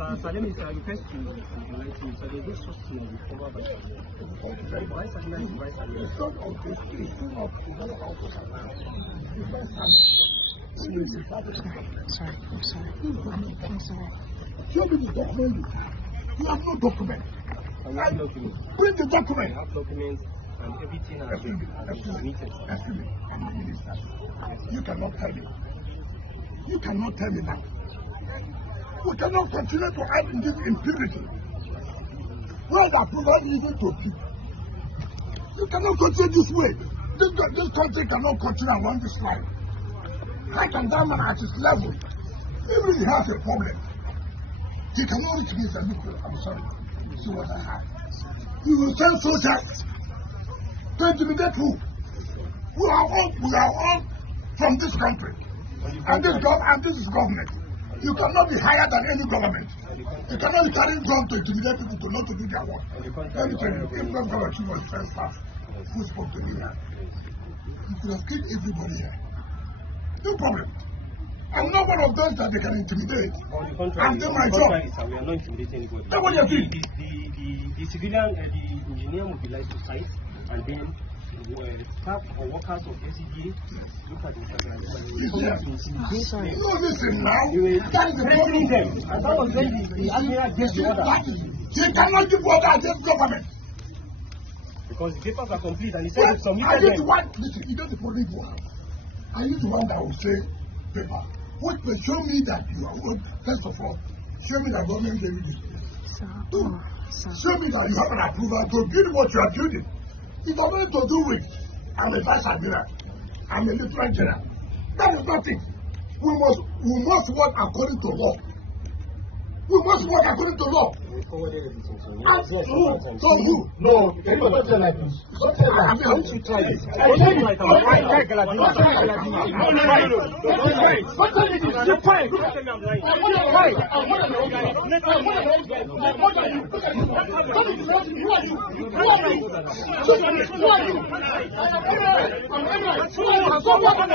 let me request you to let me. So they do trust you over by. Vice Admiral is Vice Admiral. It's not of this. It's still of the other officer now. The first time. Sorry. I'm sorry. Show me the document you have. You have no document. I have documents. Bring the document. I have documents and everything has been submitted. And the minister. You cannot tell me. You cannot tell me that. We cannot continue to have in this impunity. Where the approval even to be. You cannot continue this way. This country cannot continue along this line. How can that man at his level, even if he has a problem, he cannot reach me and say, look, I'm sorry, see what I have. You will send soldiers to intimidate who? We are all from this country. And this is government. You cannot be higher than any government. You cannot be carrying guns to intimidate people to not to do their work. Let me tell you, if not government was first staff who spoke to me here, you could have killed everybody here. No problem. I'm not one of those that they can intimidate. I'm doing my job. We are not intimidating anybody. That's what you're doing. The civilian, the engineer mobilized to site, and then staff or workers of SCDA look at the Sorry. No, listen now. That is threatening them. And that was when the admiral gave the order. He cannot give order against government. Because the papers are complete and he said it's submitted. Are you the one? Listen, you don't the police one. Are you the one that will say paper? What will show me that you are good? First of all, show me that government gave you this. Show me that you have an approval to build what you are building. It's nothing to do with I'm a vice admiral, I'm a lieutenant general. That is nothing. We must work according to law. We must work according to law. We forwarded everything to you. So who? No, can you not tell like this? Don't tell like this. Don't you try this? I tell you like I'm lying. Don't tell me like this. Don't try it. Don't tell me this. You're fine. Don't tell me I'm lying. Why? I'm one of those guys. I'm one of those guys. I'm more than you. Look at you. Who are you? Who are you? Who are you? I'm Emma. Who are you? I'm so welcome.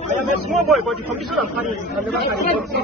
I am a small boy, but the commission of finance can never